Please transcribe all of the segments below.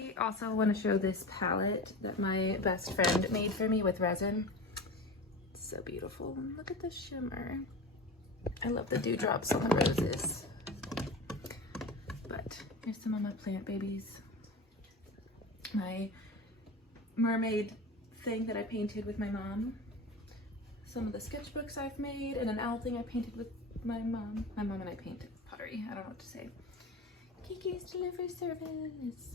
I also want to show this palette that my best friend made for me with resin. It's so beautiful. Look at the shimmer. I love the dewdrops on the roses. But here's some of my plant babies. My mermaid thing that I painted with my mom. Some of the sketchbooks I've made, and an owl thing I painted with my mom. My mom and I painted pottery. I don't know what to say. Kiki's delivery service.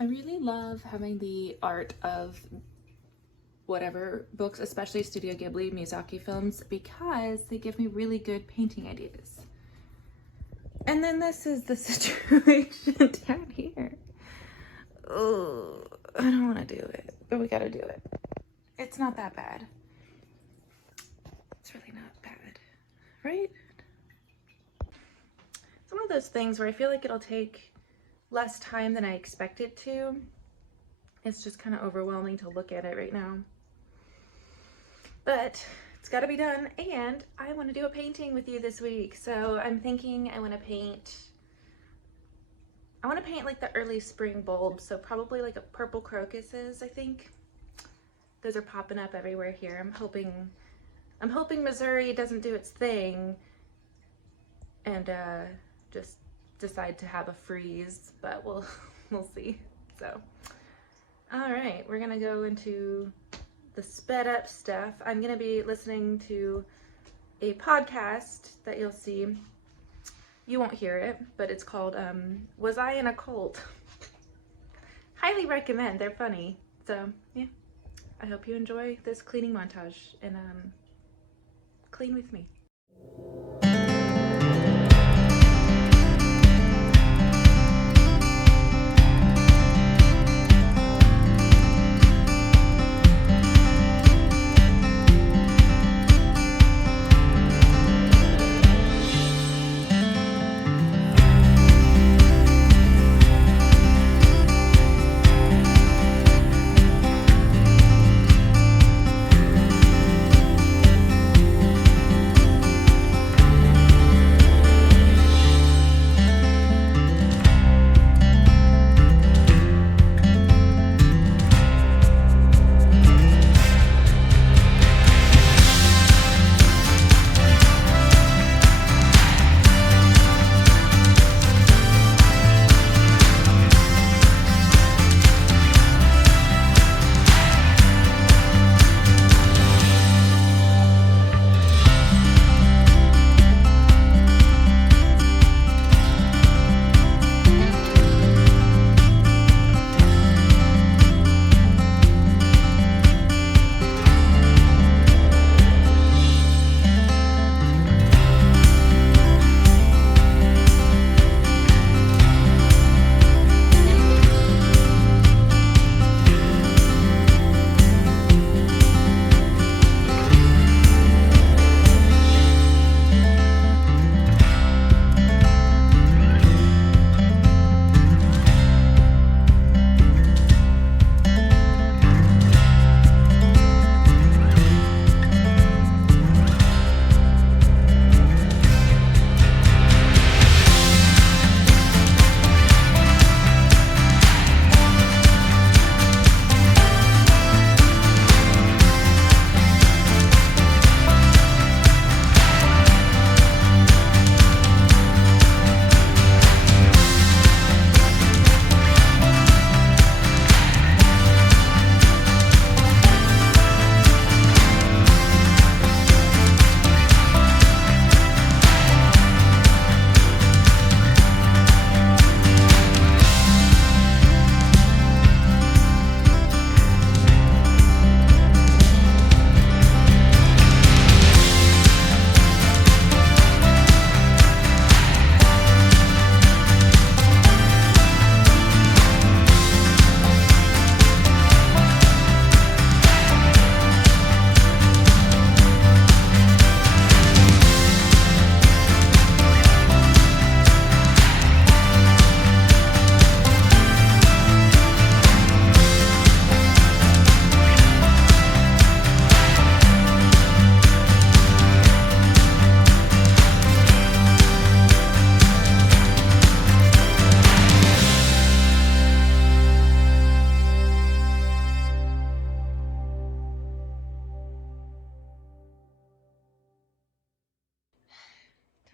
I really love having the art of whatever books, especially Studio Ghibli, Miyazaki films, because they give me really good painting ideas. And then this is the situation down here. Oh, I don't want to do it, but we gotta do it. It's not that bad. It's really not bad, right? It's one of those things where I feel like it'll take less time than I expect it to. It's just kind of overwhelming to look at it right now. But it's got to be done, and I want to do a painting with you this week. So I'm thinking I want to paint like the early spring bulbs, so probably like a purple crocuses, I think. Those are popping up everywhere here. I'm hoping Missouri doesn't do its thing and just decide to have a freeze, but we'll see. So all right, we're gonna go into the sped up stuff. I'm gonna be listening to a podcast that you'll see. You won't hear it, but it's called Was I in a Cult? Highly recommend. They're funny. So yeah, I hope you enjoy this cleaning montage and clean with me.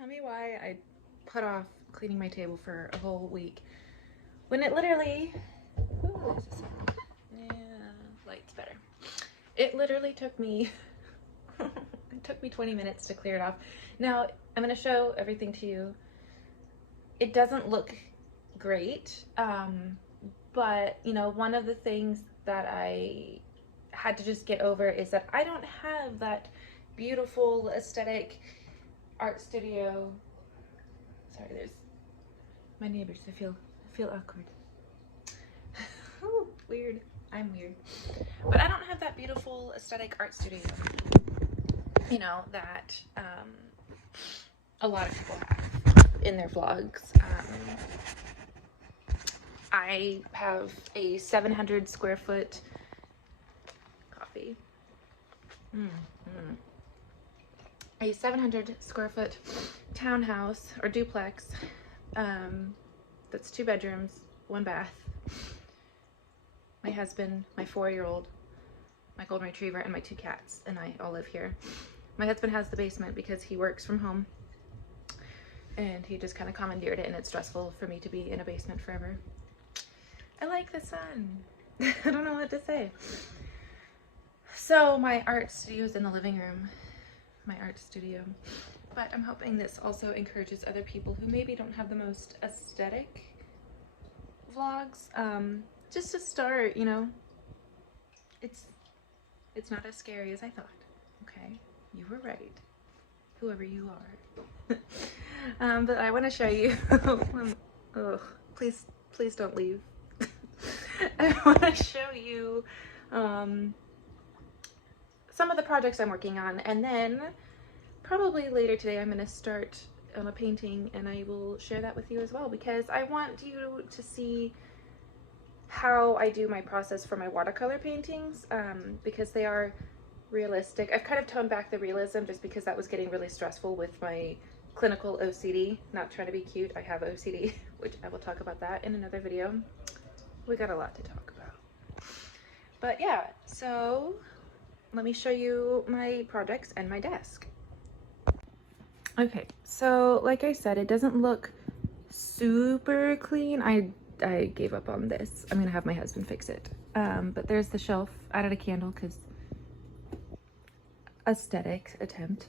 Tell me why I put off cleaning my table for a whole week when it literally, ooh, there's a sound. Yeah, light's better. It literally took me, it took me 20 minutes to clear it off. Now, I'm going to show everything to you. It doesn't look great, but, you know, one of the things that I had to just get over is that I don't have that beautiful aesthetic art studio. Sorry, there's my neighbors. I feel awkward. Ooh, weird. I'm weird. But I don't have that beautiful aesthetic art studio, you know, that a lot of people have in their vlogs. I have a 700 square foot coffee. A 700 square foot townhouse or duplex that's 2 bedrooms, 1 bath. My husband, my 4-year-old, my golden retriever, and my 2 cats, and I all live here. My husband has the basement because he works from home, and he just kind of commandeered it, and it's stressful for me to be in a basement forever. I like the sun. I don't know what to say. So my art studio is in the living room, my art studio. But I'm hoping this also encourages other people who maybe don't have the most aesthetic vlogs, just to start, you know. It's not as scary as I thought. Okay, you were right, whoever you are. But I want to show you. Oh, please don't leave. I want to show you some of the projects I'm working on, and then probably later today I'm going to start on a painting, and I will share that with you as well, because I want you to see how I do my process for my watercolor paintings, because they are realistic. I've kind of toned back the realism just because that was getting really stressful with my clinical OCD. Not trying to be cute, I have OCD, which I will talk about that in another video. We got a lot to talk about. But yeah, so let me show you my projects and my desk. Okay, so like I said, it doesn't look super clean. I gave up on this. I'm gonna have my husband fix it. But there's the shelf. Added a candle because aesthetic attempt.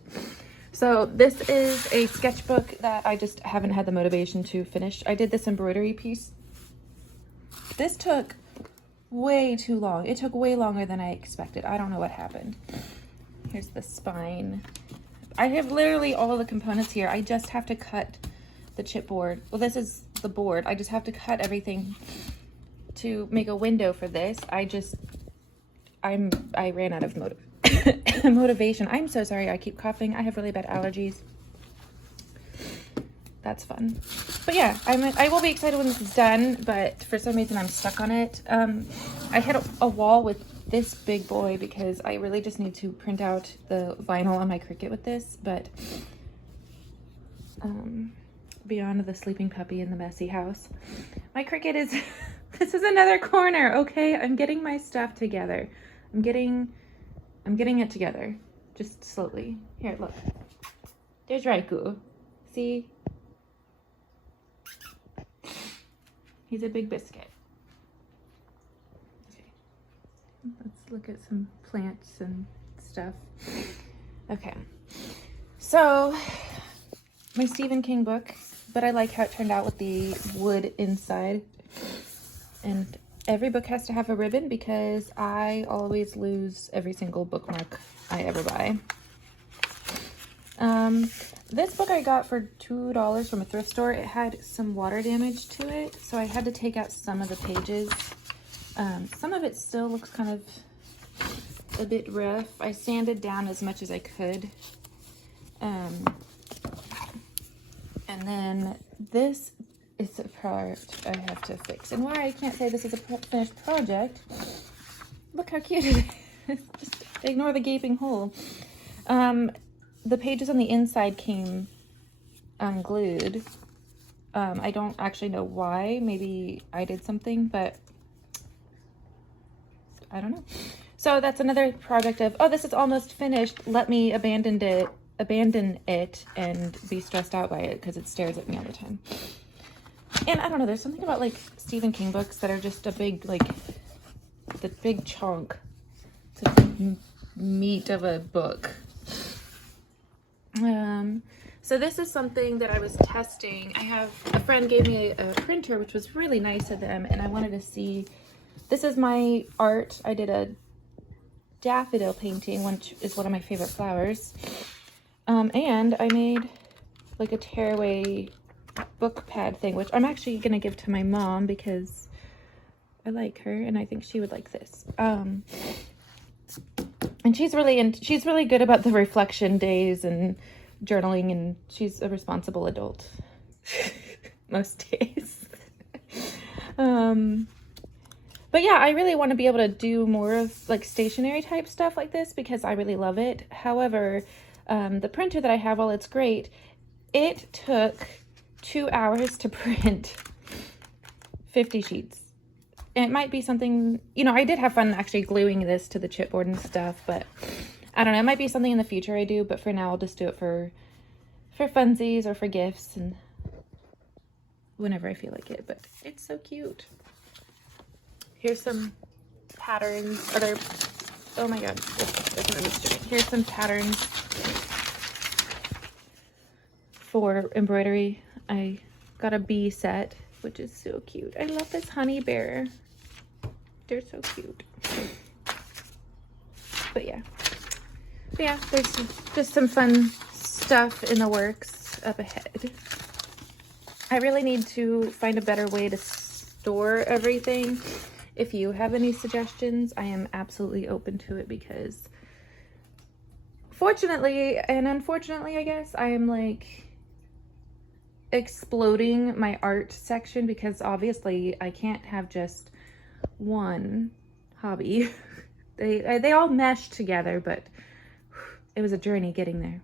So this is a sketchbook that I just haven't had the motivation to finish. I did this embroidery piece. This took way too long. It took way longer than I expected. I don't know what happened. Here's the spine. I have literally all of the components here. I just have to cut the chipboard. Well, this is the board. I just have to cut everything to make a window for this. I ran out of motivation. I'm so sorry. I keep coughing. I have really bad allergies. That's fun. But yeah, I will be excited when this is done, but for some reason I'm stuck on it. I hit a wall with this big boy because I really just need to print out the vinyl on my Cricut with this, but beyond the sleeping puppy in the messy house, my Cricut is this is another corner. Okay, I'm getting my stuff together. I'm getting it together, just slowly. Here, look, there's Raikou. See, he's a big biscuit. Okay, let's look at some plants and stuff. Okay, so my Stephen King book, but I like how it turned out with the wood inside. And every book has to have a ribbon because I always lose every single bookmark I ever buy. This book I got for $2 from a thrift store. It had some water damage to it, so I had to take out some of the pages. Some of it still looks kind of a bit rough. I sanded down as much as I could. And then this is a part I have to fix. And why I can't say this is a finished project, look how cute it is. Just ignore the gaping hole. The pages on the inside came unglued. I don't actually know why. Maybe I did something, but I don't know. So that's another project of, oh, this is almost finished. Let me abandon it abandon it and be stressed out by it because it stares at me all the time. And I don't know, there's something about like Stephen King books that are just a big, like, the big chunk. It's the meat of a book. So this is something that I was testing. A friend gave me a printer, which was really nice of them, and I wanted to see, this is my art. I did a daffodil painting, which is one of my favorite flowers. And I made like a tearaway book pad thing, which I'm actually gonna give to my mom because I like her and I think she would like this. And she's really good about the reflection days and journaling, and she's a responsible adult most days. But yeah, I really want to be able to do more of like stationery type stuff like this because I really love it. However, the printer that I have, while it's great, it took 2 hours to print 50 sheets. And it might be something, you know, I did have fun actually gluing this to the chipboard and stuff, but I don't know, it might be something in the future I do, but for now I'll just do it for funsies or for gifts and whenever I feel like it. But it's so cute. Here's some patterns. Oh my god, here's some patterns for embroidery. I got a bee set, which is so cute. I love this honey bear. They're so cute. But yeah, there's just some fun stuff in the works up ahead. I really need to find a better way to store everything. If you have any suggestions, I am absolutely open to it because fortunately and unfortunately, I guess, I am like exploding my art section because obviously I can't have just one hobby. They all mesh together, but it was a journey getting there.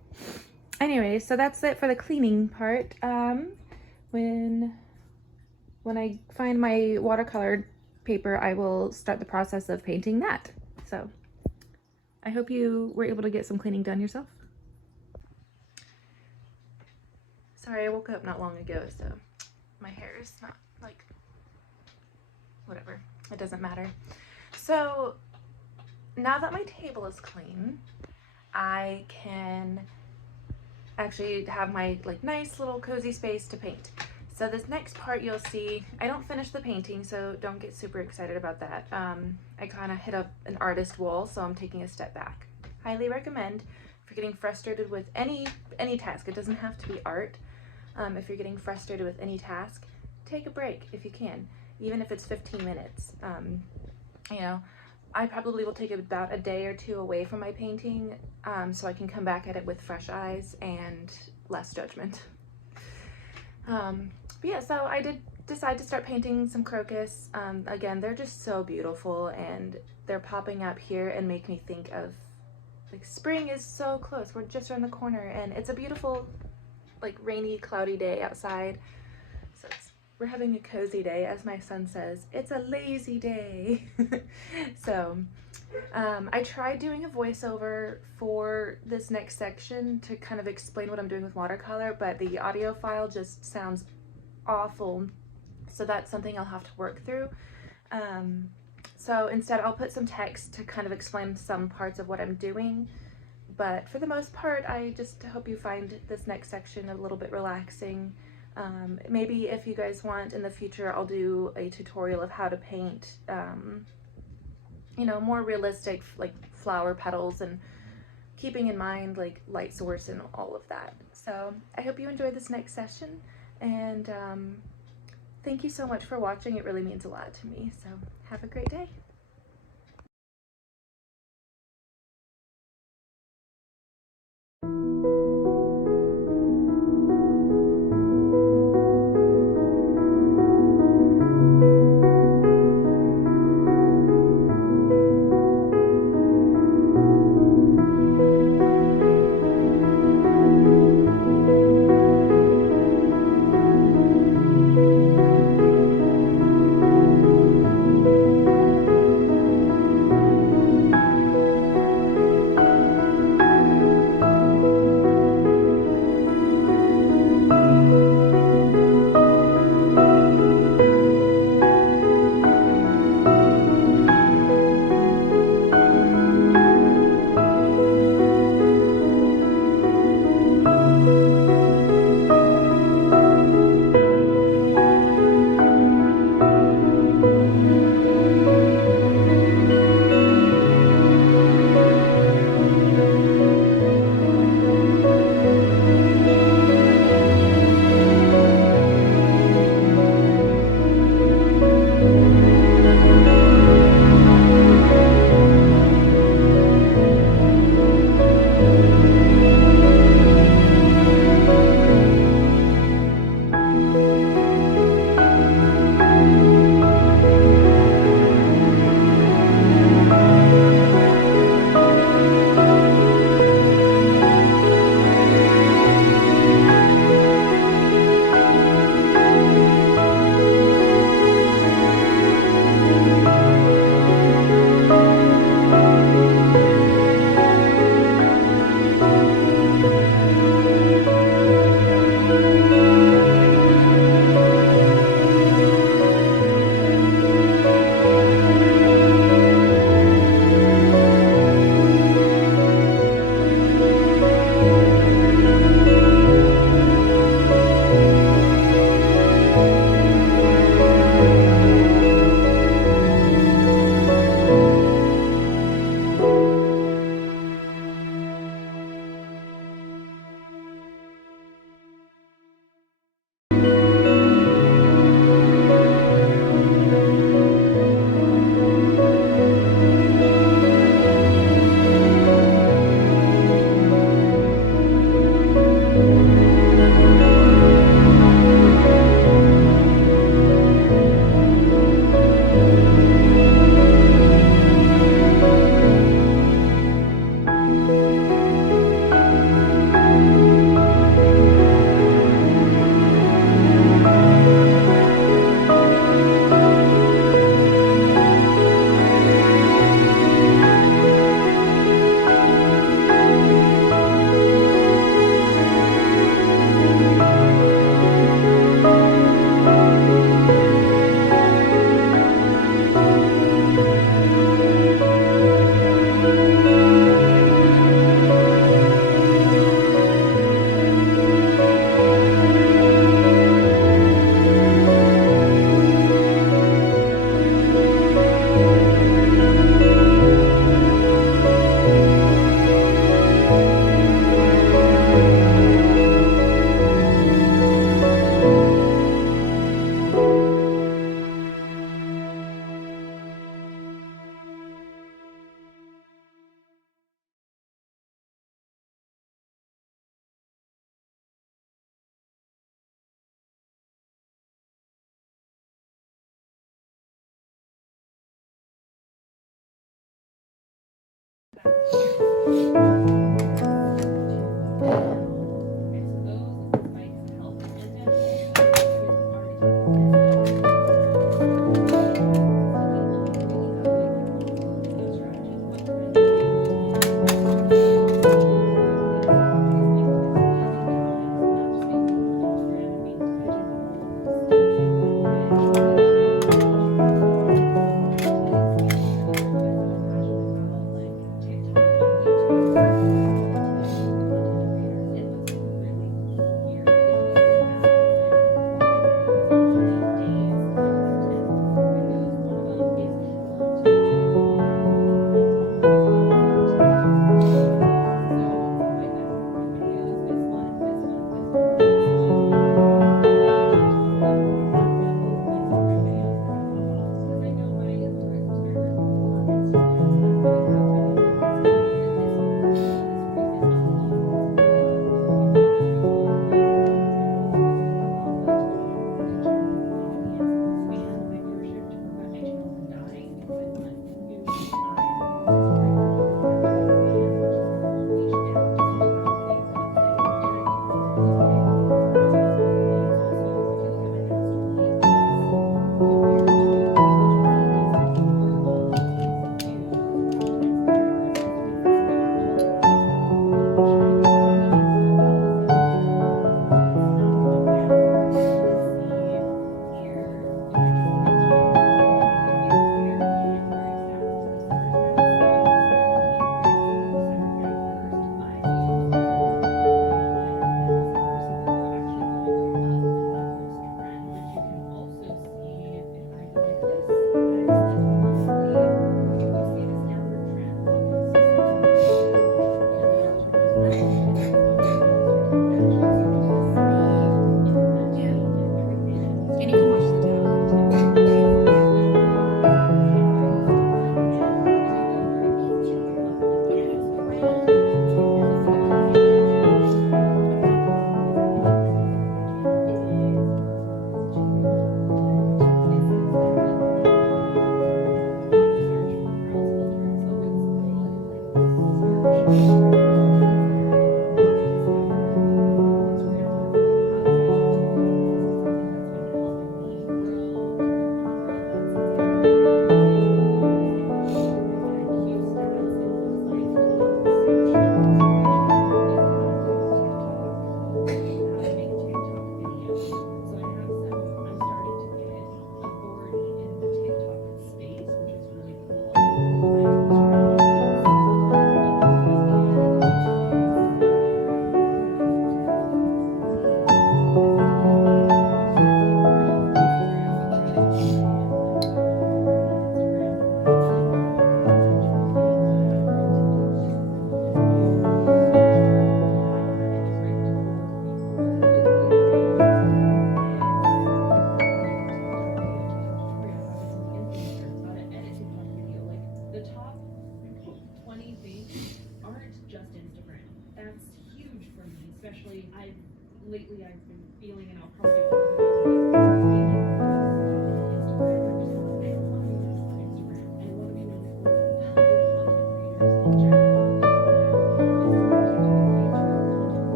Anyway, so that's it for the cleaning part. When I find my watercolor paper, I will start the process of painting that. So I hope you were able to get some cleaning done yourself. Sorry, I woke up not long ago, so my hair is not like, whatever, it doesn't matter. So now that my table is clean, I can actually have my like nice little cozy space to paint. So this next part you'll see, I don't finish the painting, so don't get super excited about that. I kind of hit up an artist wall, so I'm taking a step back. Highly recommend if you're getting frustrated with any task. It doesn't have to be art. If you're getting frustrated with any task, take a break if you can, even if it's 15 minutes. You know, I probably will take about a day or two away from my painting so I can come back at it with fresh eyes and less judgment. But yeah, so I did decide to start painting some crocus. Again, they're just so beautiful and they're popping up here and make me think of like spring is so close. We're just around the corner and it's a beautiful like rainy, cloudy day outside. So we're having a cozy day, as my son says. It's a lazy day. So I tried doing a voiceover for this next section to kind of explain what I'm doing with watercolor, but the audio file just sounds awful. So that's something I'll have to work through. So instead I'll put some text to kind of explain some parts of what I'm doing. But for the most part, I just hope you find this next section a little bit relaxing. Maybe if you guys want in the future, I'll do a tutorial of how to paint, you know, more realistic like flower petals and keeping in mind like light source and all of that. So I hope you enjoyed this next session, and thank you so much for watching. It really means a lot to me. So have a great day.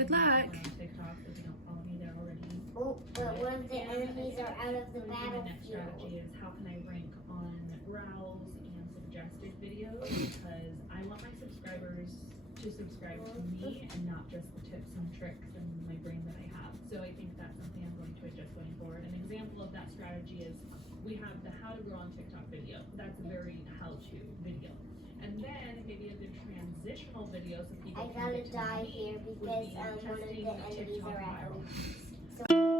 Good luck. Oh, but what if the enemies are out of the battlefield? How can I rank on browse and suggested videos? Because I want my subscribers to subscribe to me and not just the tips and tricks and my brain that I have. So I think that's something I'm going to adjust going forward. An example of that strategy is we have the how to grow on TikTok video. That's a very how-to video. And then maybe a good transitional video so people I can gotta get to know die me here would because be one of testing the enemies TikTok are at viral least. hacks. So